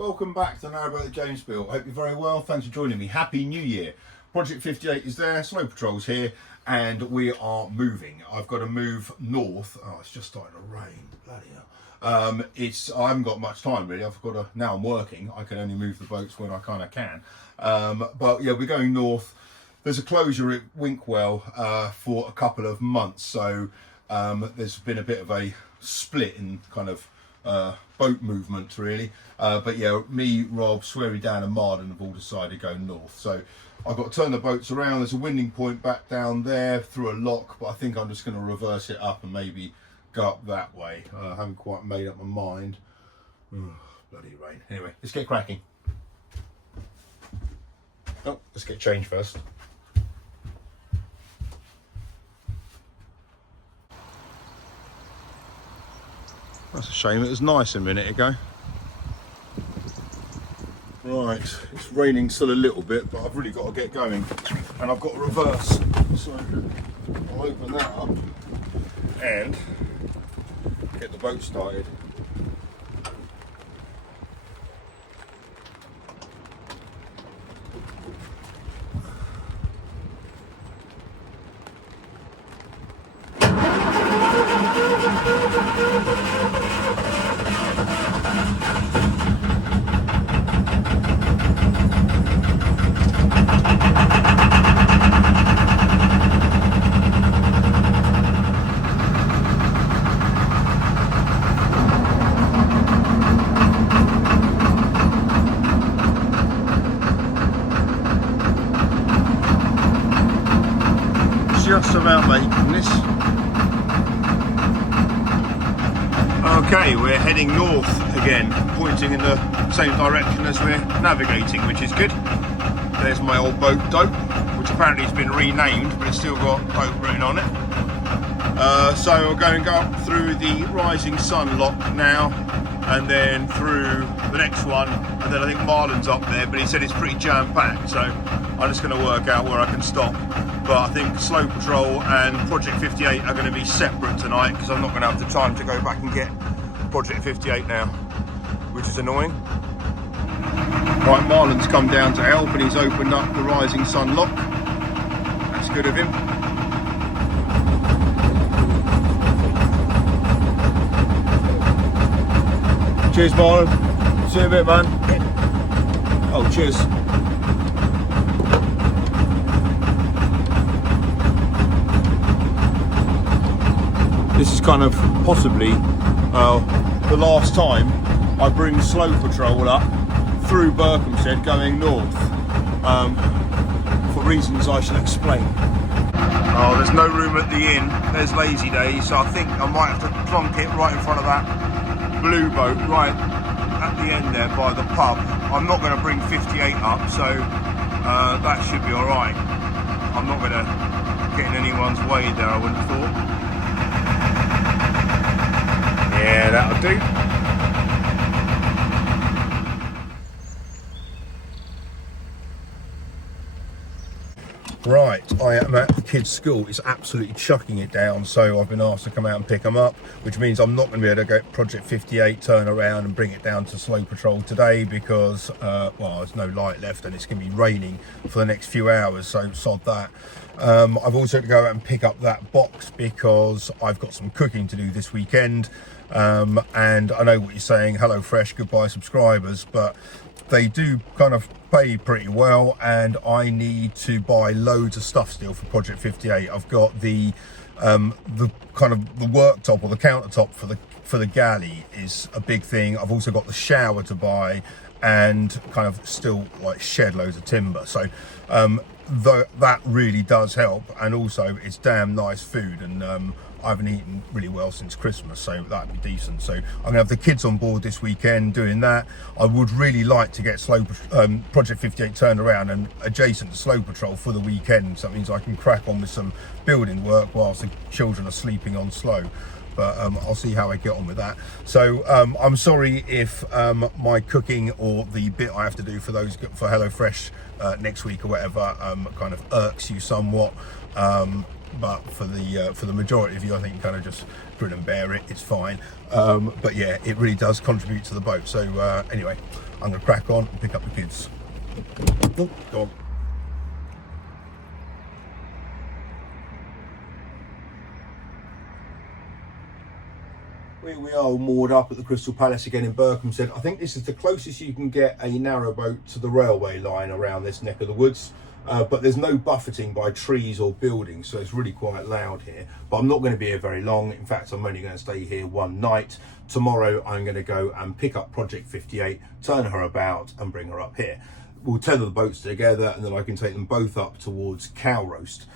Welcome back to Narrowboat James Bill. Hope you're very well. Thanks for joining me. Happy New Year. Project 58 is there, Slow Patrol's here, and we are moving. I've got to move north. Oh, it's just starting to rain. Bloody hell. I haven't got much time really. Now I'm working. I can only move the boats when I kind of can. But yeah, we're going north. There's a closure at Winkwell for a couple of months, so there's been a bit of a split in kind of boat movement really, but yeah, me, Rob, Sweary Dan and Marden have all decided to go north, so I've got to turn the boats around. There's a winding point back down there through a lock, but I think I'm just going to reverse it up and maybe go up that way. I haven't quite made up my mind. Bloody rain. Anyway, let's get cracking. Oh, let's get changed first. That's a shame, it was nice a minute ago. Right, it's raining still a little bit, but I've really got to get going. And I've got to reverse. So I'll open that up and get the boat started. Just about making this. Okay, we're heading north again, pointing in the same direction as we're navigating, which is good. There's my old boat, Dope, which apparently has been renamed, but it's still got Dope written on it. So we're going to go up through the Rising Sun lock now, and then through the next one, and then I think Marlon's up there, but he said it's pretty jam-packed, so I'm just going to work out where I can stop. But I think Slow Patrol and Project 58 are going to be separate tonight, because I'm not going to have the time to go back and get Project 58 now, which is annoying. Right, Marlon's come down to help and he's opened up the Rising Sun lock. That's good of him. Cheers, Marlon. See you in a bit, man. Oh, cheers. This is kind of possibly the last time I bring Slow Patrol up through Berkhamsted going north, for reasons I shall explain. Oh, there's no room at the inn. There's lazy days, so I think I might have to plonk it right in front of that blue boat right at the end there by the pub. I'm not going to bring 58 up, so that should be alright. I'm not going to get in anyone's way there, I wouldn't have thought. Yeah, that'll do. Right, I am at the kids' school. It's absolutely chucking it down, so I've been asked to come out and pick them up, which means I'm not going to be able to go Project 58, turn around and bring it down to Slow Patrol today because, well, there's no light left and it's going to be raining for the next few hours, so sod that. I've also got to go out and pick up that box because I've got some cooking to do this weekend. And I know what you're saying, hello fresh, goodbye subscribers, but they do kind of pay pretty well, and I need to buy loads of stuff still for Project 58. I've got the kind of the worktop or the countertop for the galley is a big thing. I've also got the shower to buy and kind of still like shed loads of timber. So that really does help, and also it's damn nice food, and I haven't eaten really well since Christmas, so that'd be decent. So I'm gonna have the kids on board this weekend doing that. I would really like to get Project 58 turned around and adjacent to Slow Patrol for the weekend, so that means I can crack on with some building work whilst the children are sleeping on Slow. But I'll see how I get on with that. So I'm sorry if my cooking or the bit I have to do for HelloFresh next week or whatever kind of irks you somewhat. but for the majority of you, I think you kind of just grin and bear it. It's fine. But yeah, it really does contribute to the boat. So anyway, I'm going to crack on and pick up the kids. Oh, go on. We are moored up at the Crystal Palace again in Berkhamsted. I think this is the closest you can get a narrowboat to the railway line around this neck of the woods. But there's no buffeting by trees or buildings, so it's really quite loud here. But I'm not going to be here very long. In fact, I'm only going to stay here one night. Tomorrow I'm going to go and pick up Project 58, turn her about and bring her up here. We'll tether the boats together and then I can take them both up towards Cow Roast,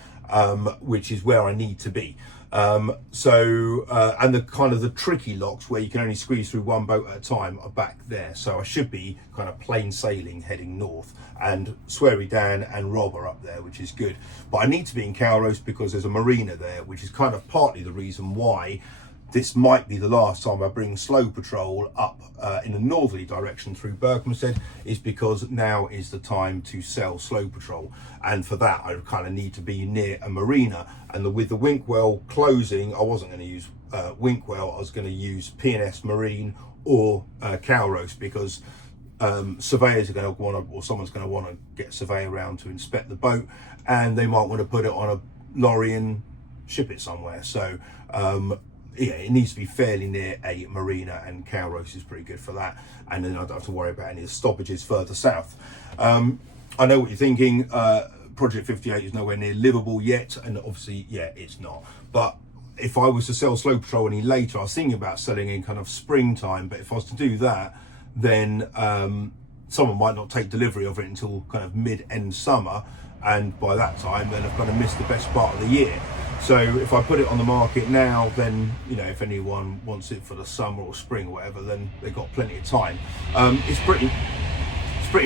which is where I need to be. And the kind of the tricky locks where you can only squeeze through one boat at a time are back there. So I should be kind of plain sailing heading north, and Sweary Dan and Rob are up there, which is good. But I need to be in Cow Roast because there's a marina there, which is kind of partly the reason why this might be the last time I bring Slow Patrol up in a northerly direction through Berkhamsted, is because now is the time to sell Slow Patrol. And for that, I kind of need to be near a marina. And with the Winkwell closing, I wasn't going to use Winkwell. I was going to use P&S Marine or Cow Roast, because surveyors are going to want to, or someone's going to want to get a surveyor around to inspect the boat, and they might want to put it on a lorry and ship it somewhere. So yeah, it needs to be fairly near a marina, and Cow Roast is pretty good for that. And then I don't have to worry about any stoppages further south. I know what you're thinking. Project 58 is nowhere near livable yet, and obviously, yeah, it's not. But if I was to sell Slow Patrol any later, I was thinking about selling in kind of springtime. But if I was to do that, then someone might not take delivery of it until kind of mid-end summer, and by that time, then I've kind of missed the best part of the year. So if I put it on the market now, then, you know, if anyone wants it for the summer or spring or whatever, then they've got plenty of time. It's pretty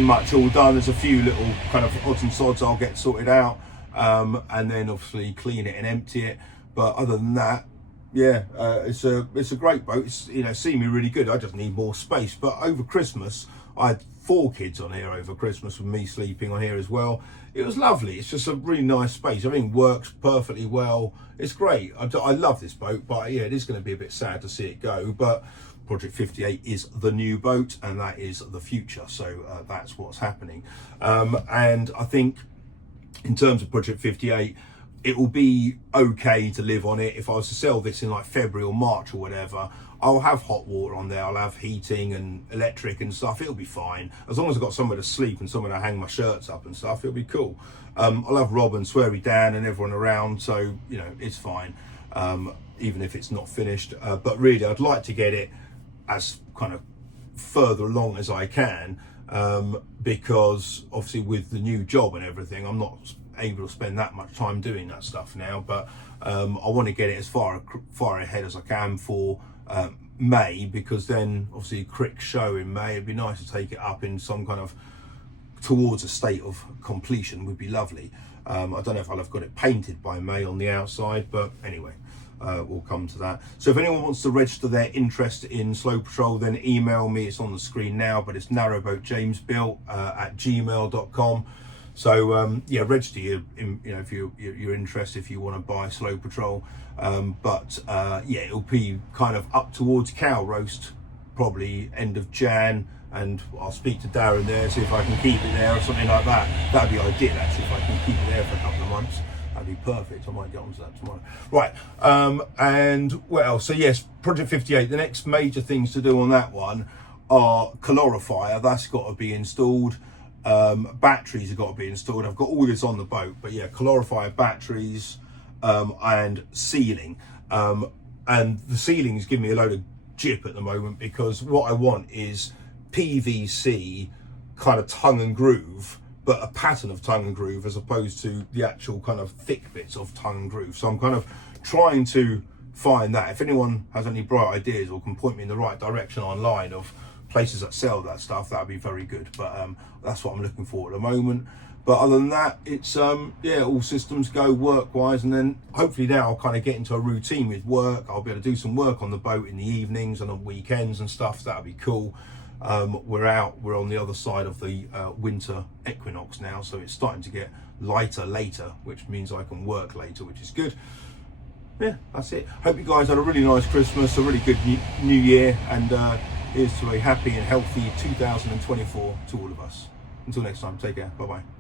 much all done. There's a few little kind of odds and sods I'll get sorted out, and then obviously clean it and empty it. But other than that, yeah, it's a great boat. It's, you know, seen me really good. I just need more space. But over Christmas, I had 4 kids on here over Christmas, with me sleeping on here as well. It was lovely. It's just a really nice space. Everything works perfectly well. It's great. I love this boat, but yeah, it is going to be a bit sad to see it go. But Project 58 is the new boat, and that is the future. So that's what's happening. And I think in terms of Project 58, it will be okay to live on it. If I was to sell this in like February or March or whatever, I'll have hot water on there, I'll have heating and electric and stuff. It'll be fine, as long as I've got somewhere to sleep and somewhere to hang my shirts up and stuff. It'll be cool. I'll have Rob and Sweary Dan and everyone around, so you know, it's fine, even if it's not finished. But really, I'd like to get it as kind of further along as I can, because obviously with the new job and everything, I'm not able to spend that much time doing that stuff now. But I want to get it as far ahead as I can for May, because then obviously Crick's show in May, it'd be nice to take it up in some kind of towards a state of completion. Would be lovely. I don't know if I'll have got it painted by May on the outside, but anyway, we'll come to that. So if anyone wants to register their interest in Slow Patrol, then email me. It's on the screen now, but it's narrowboatjamesbill at gmail.com. So yeah, register your, you know, if you're interested, if you want to buy Slow Patrol. But yeah, it'll be kind of up towards Cow Roast, probably end of Jan, and I'll speak to Darren there, see if I can keep it there or something like that. That'd be ideal, actually, if I can keep it there for a couple of months. That'd be perfect. I might get onto that tomorrow. Right, and what else? So yes, Project 58, the next major things to do on that one are calorifier. That's got to be installed. Batteries have got to be installed. I've got all this on the boat, but yeah, calorifier, batteries, and sealing. And the sealing is giving me a load of jip at the moment, because what I want is PVC kind of tongue and groove, but a pattern of tongue and groove as opposed to the actual kind of thick bits of tongue and groove. So I'm kind of trying to find that. If anyone has any bright ideas or can point me in the right direction online of places that sell that stuff, that would be very good. But that's what I'm looking for at the moment. But other than that, it's yeah, all systems go work wise. And then hopefully now I'll kind of get into a routine with work. I'll be able to do some work on the boat in the evenings and on weekends and stuff. That'll be cool. We're on the other side of the winter equinox now, so it's starting to get lighter later, which means I can work later, which is good. Yeah, that's it. Hope you guys had a really nice Christmas, a really good new year, and here's to a happy and healthy 2024 to all of us. Until next time, take care. Bye bye.